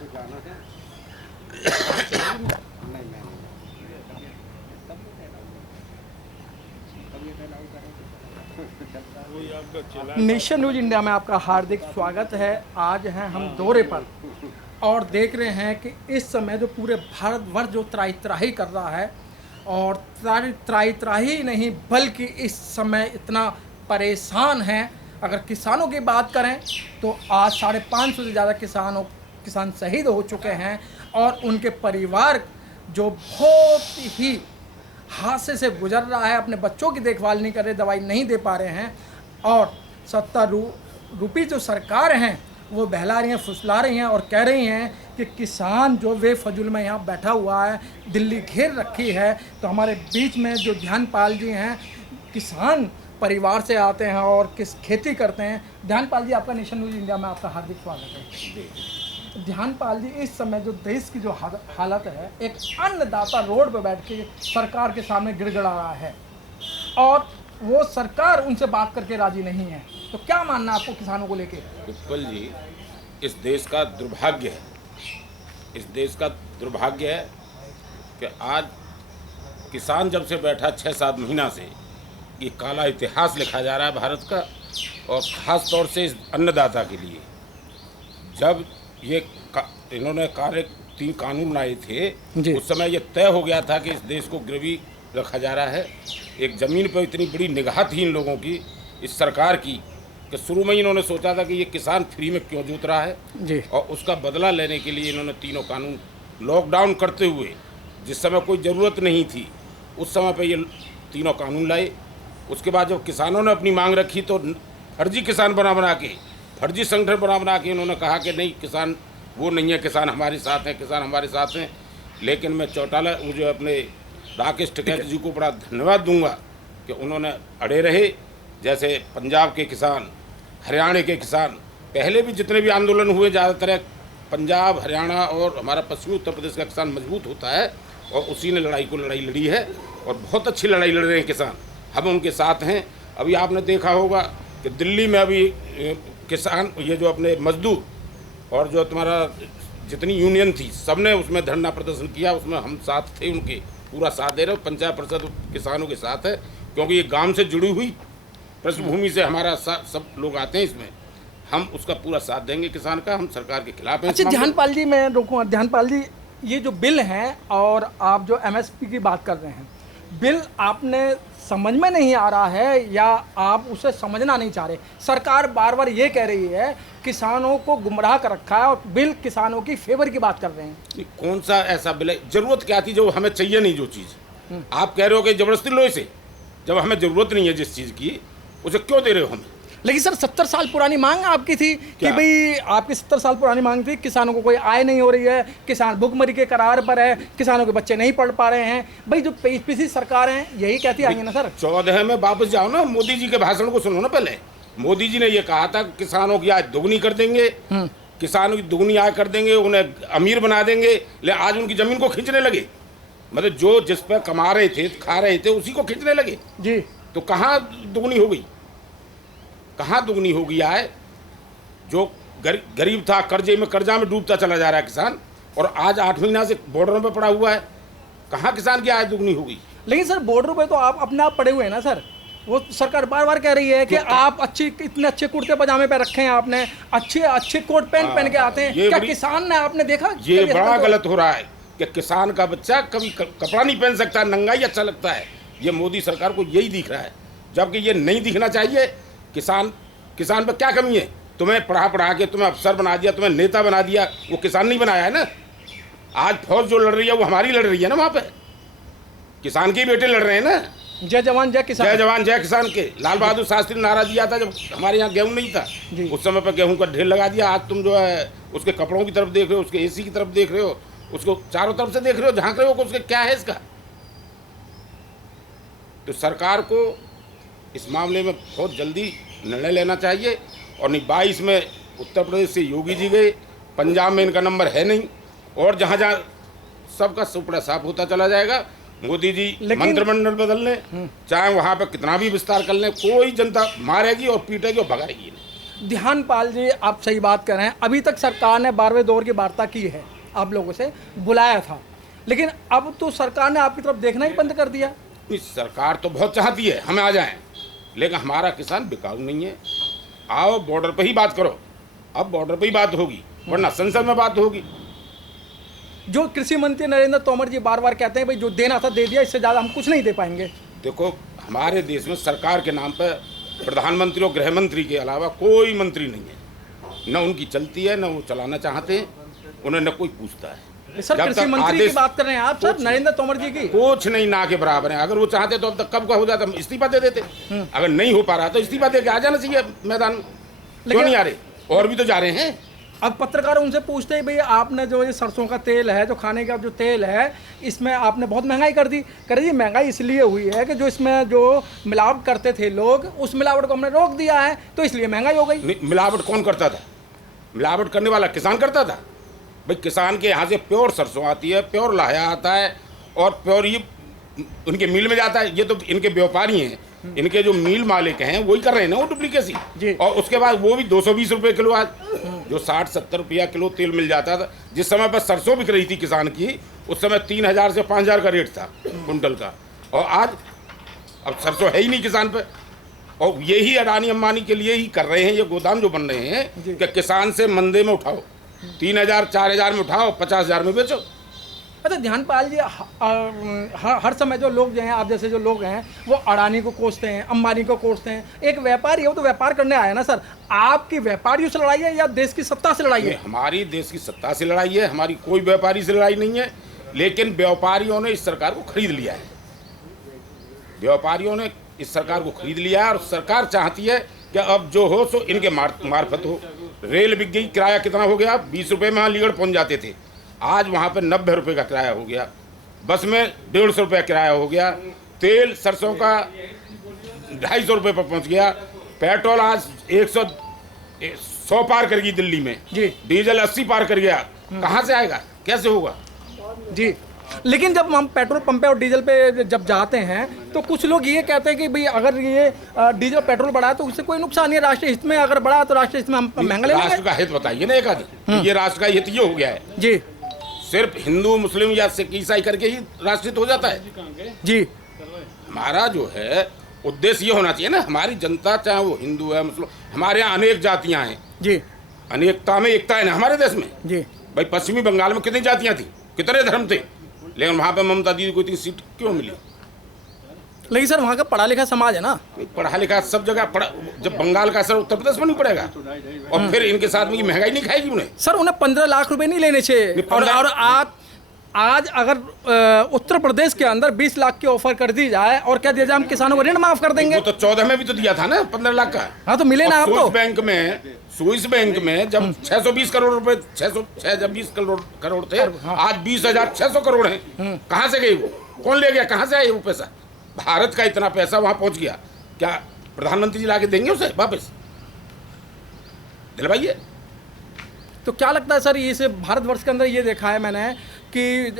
Nation news India में आपका हार्दिक स्वागत है। आज हैं हम दौरे पर और देख रहे हैं कि इस समय जो पूरे भारतवर्ष जो त्राही त्राही कर रहा है, और त्राही त्राही नहीं बल्कि इस समय इतना परेशान है। अगर किसानों की बात करें तो आज 550 से ज़्यादा किसान शहीद हो चुके हैं और उनके परिवार जो बहुत ही हादसे से गुजर रहा है, अपने बच्चों की देखभाल नहीं कर रहे, दवाई नहीं दे पा रहे हैं, और 70 रुपये जो सरकार हैं वो बहला रही हैं, फुसला रही हैं और कह रही हैं कि किसान जो बेफजूल में यहाँ बैठा हुआ है, दिल्ली घेर रखी है। तो हमारे बीच में जो ध्यानपाल जी हैं, किसान परिवार से आते हैं और खेती करते हैं। ध्यानपाल जी, आपका नेशन न्यूज इंडिया में आपका हार्दिक स्वागत है। ध्यानपाल जी, इस समय जो देश की जो हालत है, एक अन्नदाता रोड पर बैठ के सरकार के सामने गिड़गिड़ा रहा है और वो सरकार उनसे बात करके राजी नहीं है। तो क्या मानना आपको किसानों को लेके? उत्पल जी, इस देश का दुर्भाग्य है, इस देश का दुर्भाग्य है कि आज किसान जब से बैठा 6-7 महीना से ये काला इतिहास लिखा जा रहा है भारत का, और ख़ास तौर से इस अन्नदाता के लिए। जब इन्होंने 3 कानून बनाए थे, उस समय ये तय हो गया था कि इस देश को गिरवी रखा जा रहा है। एक ज़मीन पर इतनी बड़ी निगाह थी इन लोगों की, इस सरकार की, कि शुरू में ही इन्होंने सोचा था कि ये किसान फ्री में क्यों जूत रहा है जी। और उसका बदला लेने के लिए इन्होंने तीनों कानून लॉकडाउन करते हुए, जिस समय कोई ज़रूरत नहीं थी, उस समय पे ये तीनों कानून लाए। उसके बाद जब किसानों ने अपनी मांग रखी तो फर्जी किसान बना के, फर्जी संगठन बना के इन्होंने कहा कि नहीं, किसान वो नहीं है, किसान हमारे साथ हैं, किसान हमारे साथ हैं। लेकिन मैं चौटाला जो अपने राकेश टिकैत जी को बड़ा धन्यवाद दूंगा कि उन्होंने अड़े रहे। जैसे पंजाब के किसान, हरियाणा के किसान, पहले भी जितने भी आंदोलन हुए, ज़्यादातर पंजाब, हरियाणा और हमारा पश्चिमी उत्तर प्रदेश का किसान मजबूत होता है, और उसी ने लड़ाई लड़ी है और बहुत अच्छी लड़ाई लड़ रहे हैं किसान। हम उनके साथ हैं। अभी आपने देखा होगा कि दिल्ली में अभी किसान, ये जो अपने मजदूर और जो तुम्हारा जितनी यूनियन थी, सबने उसमें धरना प्रदर्शन किया। उसमें हम साथ थे, उनके पूरा साथ दे रहे हो। पंचायत परिषद किसानों के साथ है, क्योंकि ये गांव से जुड़ी हुई पृष्ठभूमि से हमारा सब लोग आते हैं इसमें। हम उसका पूरा साथ देंगे किसान का, हम सरकार के खिलाफ हैं। अच्छा ध्यानपाल जी, मैं रोकूँगा। ध्यानपाल जी, ये जो बिल हैं और आप जो MSP की बात कर रहे हैं, बिल आपने समझ में नहीं आ रहा है या आप उसे समझना नहीं चाह रहे? सरकार बार बार ये कह रही है किसानों को गुमराह कर रखा है और बिल किसानों की फेवर की बात कर रहे हैं। कौन सा ऐसा बिल है? जरूरत क्या थी जो हमें चाहिए नहीं? जो चीज़ आप कह रहे हो कि जबरदस्ती लो इसे, जब हमें जरूरत नहीं है जिस चीज़ की, उसे क्यों दे रहे हो हमें? लेकिन सर, 70 साल पुरानी मांग आपकी थी कि भाई, आपकी 70 साल पुरानी मांग थी, किसानों को कोई आय नहीं हो रही है, किसान भुखमरी के करार पर है, किसानों के बच्चे नहीं पढ़ पा रहे हैं। भाई जो पिछली सरकार है यही कहती आएंगे ना सर। 14 में वापस जाओ ना, मोदी जी के भाषण को सुनो ना। पहले मोदी जी ने ये कहा था कि किसानों की आय दोगुनी कर देंगे, किसानों की दोगुनी आय कर देंगे, उन्हें अमीर बना देंगे। ले आज उनकी जमीन को खींचने लगे, मतलब जो जिस पर कमा रहे थे, खा रहे थे, उसी को खींचने लगे जी। तो कहाँ दोगुनी हो गई? कहाँ दुगनी हो गया है? जो गरीब था, कर्जा में डूबता चला जा रहा है किसान, और आज 8 महीना से बॉर्डरों पे पड़ा हुआ है। कहाँ किसान की आय दुगनी हो गई? लेकिन सर, बॉर्डरों पे तो आप अपने आप पड़े हुए हैं ना सर। वो सरकार बार बार कह रही है कि आप इतने अच्छे कुर्ते पजामे पे रखे हैं, आपने अच्छे कोट पैंट पहन के आते हैं। क्या किसान ने, आपने देखा? ये बड़ा गलत हो रहा है कि किसान का बच्चा कभी कपड़ा नहीं पहन सकता, नंगा ही अच्छा लगता है। ये मोदी सरकार को यही दिख रहा है, जबकि ये नहीं दिखना चाहिए। किसान पर क्या कमी है? तुम्हें पढ़ा के तुम्हें अफसर बना दिया, तुम्हें नेता बना दिया, वो किसान नहीं बनाया है ना। आज फौज जो लड़ रही है वो हमारी लड़ रही है ना, वहाँ पे किसान के बेटे लड़ रहे हैं ना। जय जवान जय किसान, जय जवान जय किसान के लाल बहादुर शास्त्री ने नारा दिया था जब हमारे यहाँ गेहूँ नहीं था, उस समय पर गेहूँ का ढेर लगा दिया। आज तुम जो है उसके कपड़ों की तरफ देख रहे हो, उसके AC की तरफ देख रहे हो, उसको चारों तरफ से देख रहे हो, झांक रहे हो कि उसके क्या है इसका। तो सरकार को इस मामले में बहुत जल्दी निर्णय लेना चाहिए। और नहीं, 22 में उत्तर प्रदेश से योगी जी गए, पंजाब में इनका नंबर है नहीं, और जहाँ जहाँ सबका सुपड़ा साफ होता चला जाएगा। मोदी जी मंत्रिमंडल बदल लें, चाहे वहाँ पर कितना भी विस्तार कर लें, कोई जनता मारेगी और पीटेगी और भगाएगी। ध्यानपाल जी, आप सही बात कर रहे हैं। अभी तक सरकार ने 12वें दौर की वार्ता की है, आप लोगों से बुलाया था, लेकिन अब तो सरकार ने आपकी तरफ देखना ही बंद कर दिया। इस सरकार तो बहुत चाहती है हम आ जाएं, लेकिन हमारा किसान बिकाऊ नहीं है। आओ बॉर्डर पे ही बात करो, अब बॉर्डर पे ही बात होगी, वरना संसद में बात होगी। जो कृषि मंत्री नरेंद्र तोमर जी बार बार कहते हैं भाई जो देना था दे दिया, इससे ज़्यादा हम कुछ नहीं दे पाएंगे। देखो, हमारे देश में सरकार के नाम पर प्रधानमंत्री और गृह मंत्री के अलावा कोई मंत्री नहीं है। न उनकी चलती है, न वो चलाना चाहते हैं, उन्हें न कोई पूछता है। सर, जब कृषि तक मंत्री की आदेश बात कर रहे हैं आप, सर नरेंद्र तोमर जी की। कुछ नहीं, ना के बराबर है। अगर वो चाहते तो अब तक कब का हो जाता, इस्तीफा दे देते। अगर नहीं हो पा रहा तो इस्तीफा दे के आ जाना चाहिए मैदान में। क्यों नहीं आ रहे? और भी तो जा रहे हैं। अब पत्रकार उनसे पूछते हैं भाई आपने जो ये सरसों का तेल है, जो खाने का जो तेल है, इसमें आपने बहुत महंगाई कर दी। कह रही जी महंगाई इसलिए हुई है कि जो इसमें जो मिलावट करते थे लोग, उस मिलावट को हमने रोक दिया है, तो इसलिए महंगाई हो गई। मिलावट कौन करता था? मिलावट करने वाला किसान करता था। भाई किसान के यहाँ से प्योर सरसों आती है, प्योर लाया आता है, और प्योर ये उनके मिल में जाता है। ये तो इनके व्यापारी हैं, इनके जो मिल मालिक हैं वही कर रहे हैं ना वो डुप्लीकेसी। और उसके बाद वो भी 220 रुपये किलो। आज जो 60-70 रुपया किलो तेल मिल जाता था, जिस समय पर सरसों बिक रही थी किसान की, उस समय 3000 से 5000 का रेट था कुंटल का। और आज अब सरसों है ही नहीं किसान पे। और यही अडानी अंबानी के लिए ही कर रहे हैं ये गोदाम जो बन रहे हैं कि किसान से मंदे में उठाओ, 3000-4000 में उठाओ, 50,000 में बेचो। अच्छा ध्यानपाल जी, हर समय जो लोग जो हैं, आप जैसे जो लोग हैं, वो अडानी को कोसते हैं, अंबानी को कोसते हैं। एक व्यापारी है, वो तो व्यापार करने आया ना सर। आपकी व्यापारियों से लड़ाई है या देश की सत्ता से लड़ाई है? हमारी देश की सत्ता से लड़ाई है, हमारी कोई व्यापारी से लड़ाई नहीं है। लेकिन व्यापारियों ने इस सरकार को खरीद लिया है। व्यापारियों ने इस सरकार को खरीद लिया है, और सरकार चाहती है कि अब जो हो सो इनके मार्फत हो। रेल बिक गई, किराया कितना हो गया? 20 रुपये में अलीगढ़ पहुँच जाते थे, आज वहाँ पर 90 रुपये का किराया हो गया। बस में 150 रुपये किराया हो गया। तेल सरसों का 250 रुपये पर पहुँच गया। पेट्रोल आज 100 पार कर गई दिल्ली में जी। डीजल 80 पार कर गया। कहाँ से आएगा, कैसे होगा जी? लेकिन जब हम पेट्रोल पंप पे और डीजल पे जब जाते हैं तो कुछ लोग ये कहते हैं कि भाई अगर ये डीजल पेट्रोल बढ़ा तो उससे कोई नुकसान नहीं है, राष्ट्रीय हित में अगर बढ़ा तो राष्ट्रीय हित में हम महंगा लेंगे। राष्ट्र का हित बताइए ना एक आदमी। ये राष्ट्र का हित ये हो गया है जी। सिर्फ हिंदू मुस्लिम या सिख ईसाई करके ही राष्ट्रित हो जाता है जी। हमारा जो है उद्देश्य ये होना चाहिए ना, हमारी जनता चाहे वो हिंदू है मुस्लिम, हमारे यहाँ अनेक जातियाँ हैं जी। अनेकता में एकता है ना हमारे देश में जी। भाई पश्चिमी बंगाल में कितनी जातियाँ थी, कितने धर्म थे, लेकिन वहाँ पे ममता दीदी को इतनी सीट क्यों मिली? लेकिन सर वहाँ का पढ़ा लिखा समाज है ना। पढ़ा लिखा सब जगह पढ़ा। जब बंगाल का असर उत्तर प्रदेश में नहीं पड़ेगा, और फिर इनके साथ में महंगाई नहीं खाएगी उन्हें। सर उन्हें 15 लाख रुपए नहीं लेने चाहिए। और आप आज अगर उत्तर प्रदेश के अंदर 20 लाख की ऑफर कर दी जाए और क्या दिया जाए, हम किसानों को ऋण माफ कर देंगे। वो तो 14 में भी तो दिया था ना 15 लाख का। हाँ तो मिले ना आपको। स्विस बैंक में जब 620 करोड़ रुपए 620 करोड़ थे, आज 20,600 करोड़ हैं। कहाँ से गए वो? कौन ले गया? कहाँ से आया वो पैसा? भारत का इतना पैसा वहाँ पहुँच गया, क्या प्रधानमंत्री जी लाके देंगे उसे वापस? दिलवाइए। तो क्या लगता है सर, इस भारतवर्ष के अंदर ये देखा है मैंने कि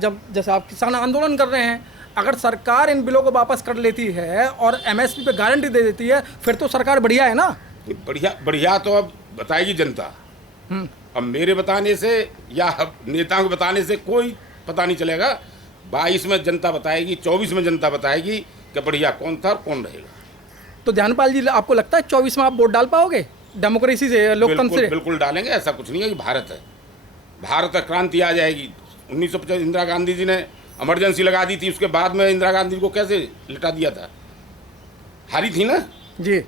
जब जैसे आप किसान आंदोलन कर रहे हैं, अगर सरकार इन बिलों को वापस कर लेती है और MSP पे गारंटी दे देती है, फिर तो सरकार बढ़िया है ना। बढ़िया तो अब बताएगी जनता। अब मेरे बताने से या नेताओं के बताने से कोई पता नहीं चलेगा। 22 में जनता बताएगी, 24 में जनता बताएगी कि बढ़िया कौन था और कौन रहेगा। तो ध्यानपाल जी, आपको लगता है 24 में आप वोट डाल पाओगे डेमोक्रेसी से, लोकतंत्र से? बिल्कुल डालेंगे। ऐसा कुछ नहीं है कि भारत है, भारत का क्रांति आ जाएगी। 1950 इंदिरा गांधी जी ने इमरजेंसी लगा दी थी, उसके बाद में इंदिरा गांधी को कैसे लिटा दिया था? हारी थी ना जी।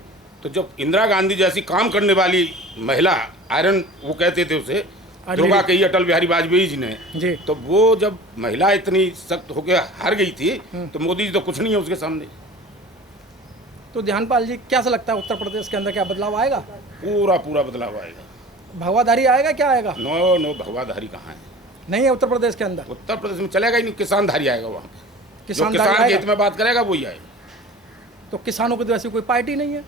तो जब इंदिरा गांधी जैसी काम करने वाली महिला, आयरन वो कहते थे उसे, दुर्गा कही अटल बिहारी वाजपेयी जी ने जी, तो वो जब महिला इतनी सख्त होकर हार गई थी, तो मोदी जी तो कुछ नहीं है उसके सामने। तो ध्यानपाल जी, क्या सा लगता है उत्तर प्रदेश के अंदर क्या बदलाव आएगा? पूरा बदलाव आएगा। भगवाधारी आएगा? क्या आएगा? नो भगवाधारी कहाँ है? नहीं है उत्तर प्रदेश के अंदर। उत्तर प्रदेश में चलेगा ही नहीं, किसानधारी आएगा वहाँ पे। किसान के हित में बात करेगा वही आएगा। तो किसानों की तो ऐसी कोई पार्टी नहीं है।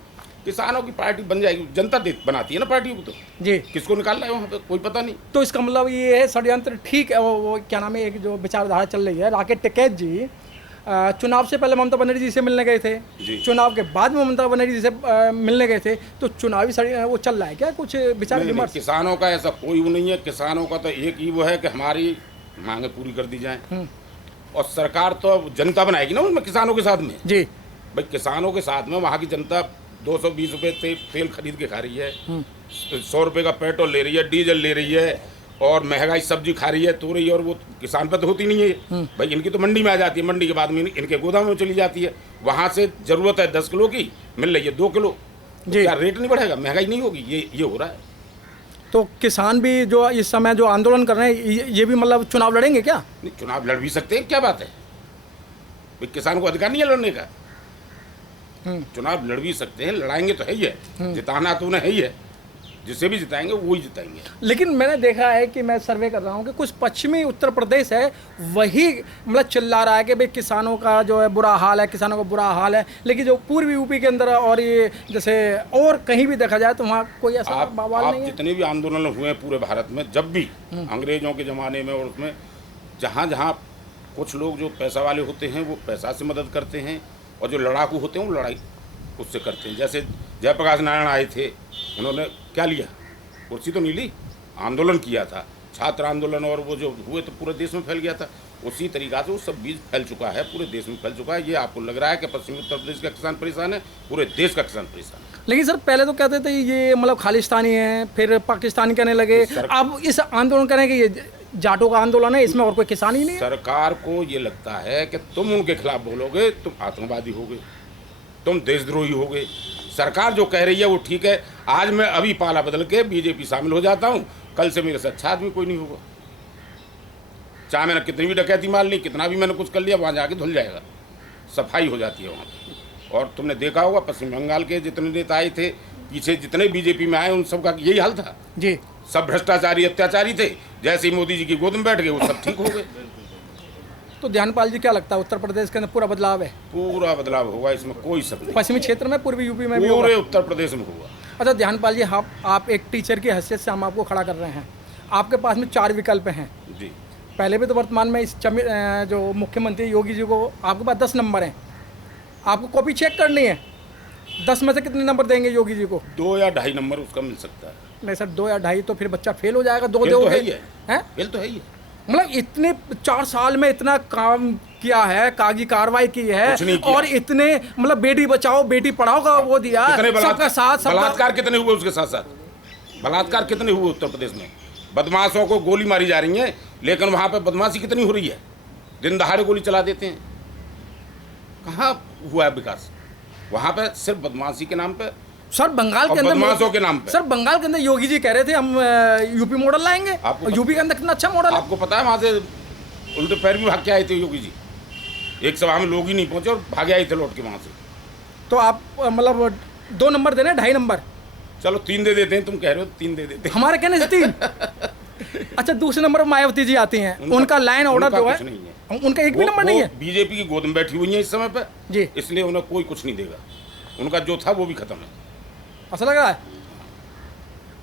किसानों की पार्टी बन जाएगी, जनता बनाती है ना पार्टियों को। तो जी, किसको निकाल रहा है वहाँ पे कोई पता नहीं। तो इसका मतलब ये है षड्यंत्र ठीक है। वो क्या नाम है, एक जो विचारधारा चल रही है, राकेश टिकैत जी चुनाव से पहले ममता बनर्जी जी से मिलने गए थे, जी। चुनाव के बाद में ममता बनर्जी जी से मिलने गए थे, तो चुनावी वो चल रहा है क्या कुछ विचार नहीं, विमर्श? किसानों का ऐसा कोई वो नहीं है। किसानों का तो एक ही वो है कि हमारी मांगे पूरी कर दी जाए, और सरकार तो जनता बनाएगी ना उसमें किसानों के साथ में। जी भाई किसानों के साथ में वहाँ की जनता 220 रुपये तेल खरीद के खा रही है, 100 रुपये का पेट्रोल ले रही है, डीजल ले रही है, और महंगाई सब्जी खा रही है तो रही है, और वो किसान पर तो होती नहीं है। भाई इनकी तो मंडी में आ जाती है, मंडी के बाद में इनके गोदाम में चली जाती है, वहाँ से ज़रूरत है 10 किलो की, मिल रही है 2 किलो। तो जी। क्या रेट नहीं बढ़ेगा, महंगाई नहीं होगी? ये हो रहा है। तो किसान भी जो इस समय जो आंदोलन कर रहे हैं ये भी मतलब चुनाव लड़ेंगे क्या? नहीं, चुनाव लड़ भी सकते हैं, क्या बात है? भाई किसान को अधिकार नहीं है लड़ने का। चुनाव लड़ भी सकते हैं, लड़ाएंगे तो है ही है, जिताना तो उन्हें है ही है, जिसे भी जिताएंगे वो ही जिताएंगे। लेकिन मैंने देखा है कि मैं सर्वे कर रहा हूँ कि कुछ पश्चिमी उत्तर प्रदेश है वही मतलब चिल्ला रहा है कि भाई किसानों का जो है बुरा हाल है, किसानों का बुरा हाल है, लेकिन जो पूर्वी यूपी के अंदर और ये जैसे और कहीं भी देखा जाए तो वहाँ कोई ऐसा बवाल नहीं है। जितने भी आंदोलन हुए हैं पूरे भारत में, जब भी अंग्रेजों के ज़माने में और उसमें जहाँ जहाँ कुछ लोग जो पैसा वाले होते हैं वो पैसा से मदद करते हैं, और जो लड़ाकू होते हैं वो लड़ाई उससे करते हैं। जैसे जयप्रकाश नारायण आए थे, उन्होंने क्या लिया? कुर्सी तो नहीं ली, आंदोलन किया था, छात्र आंदोलन, और वो जो हुए तो पूरे देश में फैल गया था। उसी तरीक़ा से वो सब बीज फैल चुका है, पूरे देश में फैल चुका है। ये आपको लग रहा है कि पश्चिमी उत्तर प्रदेश का किसान परेशान है, पूरे देश का किसान परेशान है। लेकिन सर पहले तो कहते थे ये मतलब खालिस्तानी है, फिर पाकिस्तानी कहने लगे, अब इस आंदोलन करें कि ये जाटों का आंदोलन है, इसमें और कोई किसान ही नहीं है। सरकार को ये लगता है कि तुम उनके खिलाफ बोलोगे तुम आतंकवादी होगे, तुम देशद्रोही होगे। सरकार जो कह रही है वो ठीक है। आज मैं अभी पाला बदल के बीजेपी शामिल हो जाता हूँ, कल से मेरे से अच्छा आदमी कोई नहीं होगा। चाहे मैंने कितनी भी डकैती मार ली, कितना भी मैंने कुछ कर लिया, वहाँ जाके धुल जाएगा, सफाई हो जाती है वहाँ पर। और तुमने देखा होगा पश्चिम बंगाल के जितने नेता आए थे पीछे, जितने बीजेपी में आए, उन सब का यही हाल था जी। सब भ्रष्टाचारी अत्याचारी थे। जैसे ही मोदी जी की गोद में बैठ गए वो सब ठीक हो गए। तो ध्यानपाल जी क्या लगता है उत्तर प्रदेश के अंदर पूरा बदलाव है? पूरा बदलाव होगा, इसमें कोई शक नहीं। पश्चिमी क्षेत्र में, पूर्वी यूपी में भी होगा? पूरे उत्तर प्रदेश में होगा। अच्छा ध्यानपाल जी, आप एक टीचर की हैसियत से हम आपको खड़ा कर रहे हैं, आपके पास में 4 विकल्प हैं जी। पहले भी तो वर्तमान में इस जो मुख्यमंत्री योगी जी को आपके पास 10 नंबर हैं, आपको कॉपी चेक करनी है, 10 में से कितने नंबर देंगे योगी जी को? 2 या 2.5 नंबर उसका मिल सकता है। नहीं सर, 2 या 2.5 तो फिर बच्चा फेल हो जाएगा। 2 फेल तो दोगे? है ही है, फेल तो है ही है। मतलब इतने 4 साल में इतना काम किया है, कागजी कार्रवाई की है, और इतने मतलब बेटी बचाओ बेटी पढ़ाओ का वो दिया, सबका साथ। बलात्कार कितने हुए उसके साथ साथ? बलात्कार कितने हुए उत्तर प्रदेश में? बदमाशों को गोली मारी जा रही है, लेकिन वहाँ पे बदमाशी कितनी हो रही है, दिन दहाड़े गोली चला देते हैं। कहाँ हुआ है विकास? वहाँ पे सिर्फ बदमाशी के नाम पे, सर बंगाल के अंदर बदमाशों के नाम पे। सर बंगाल के अंदर योगी जी कह रहे थे हम यूपी मॉडल लाएंगे, यूपी के अंदर कितना अच्छा मॉडल है। आपको पता है वहाँ से उल्टे पैर भी भाग के आए थे योगी जी, एक सभा में लोग ही नहीं पहुंचे और भागे आए थे लौट के वहाँ से। तो आप मतलब 2 नंबर देने, 2.5 नंबर? चलो 3 दे देते हैं, तुम कह रहे हो 3 दे देते हैं। हमारे कहने से 3। अच्छा, दूसरे नंबर पर मायावती जी आती हैं, उनका लाइन ऑर्डर जो है उनका एक भी नंबर नहीं है। बीजेपी की गोद में बैठी हुई है इस समय पे जी, इसलिए उन्हें कोई कुछ नहीं देगा। उनका जो था वो भी खत्म है। ऐसा लग रहा है।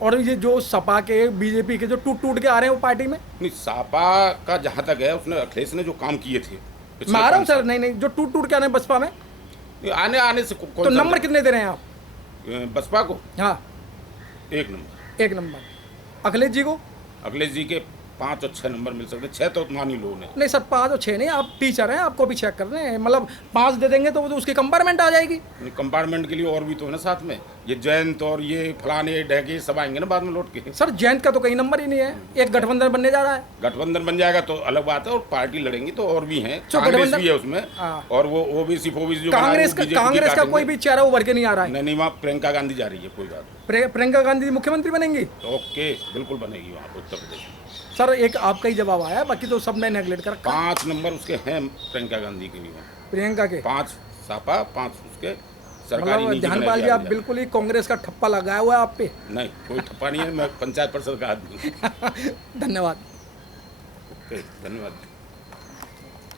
और ये जो सपा के बीजेपी के जो टूट के आ रहे हैं वो पार्टी में, नहीं सपा का जहाँ तक है उसने अखिलेश ने जो काम किए थे, मैं आ रहा हूँ सर। नहीं, जो टूट के आ रहे हैं बसपा में, आने से तो नंबर कितने दे रहे हैं आप बसपा को? हाँ, 1 नंबर। 1 नंबर। अखिलेश जी को? अखिलेश जी के 5 और 6 नंबर मिल सकते हैं। 6 तो मान ही लो ने। नहीं सर, 5 और 6 नहीं, आप टीचर हैं, आपको भी चेक कर रहे हैं, मतलब 5 दे देंगे तो उसकी कंपार्टमेंट आ जाएगी। कंपार्टमेंट के लिए और भी तो है ना साथ में, ये जयंत और ये फलाने ढहके सब आएंगे ना बाद में लौट के। सर जयंत का तो कहीं नंबर ही नहीं है, एक गठबंधन बनने जा रहा है। गठबंधन बन जाएगा तो अलग बात है, और पार्टी लड़ेंगी तो और भी हैं, कांग्रेस भी है उसमें, और वो ओबीसी जो कांग्रेस का कोई भी चेहरा उभर के नहीं आ रहा है। नहीं, वहाँ प्रियंका गांधी जा रही है, कोई बात। प्रियंका गांधी मुख्यमंत्री बनेंगी? ओके, बिल्कुल बनेगी वहाँ पर उत्तर प्रदेश में। सर एक आपका ही जवाब आया, बाकी तो सब ने नेगलेक्ट कर। 5 नंबर उसके हैं प्रियंका गांधी के लिए, प्रियंका के 5 सपा, 5 उसके सरकारी। मतलब ध्यानपाल जी आप बिल्कुल ही कांग्रेस का ठप्पा लगाया हुआ है आप पे। नहीं, कोई ठप्पा नहीं है, मैं पंचायत परिषद का आदमी। धन्यवाद। ओके, धन्यवाद।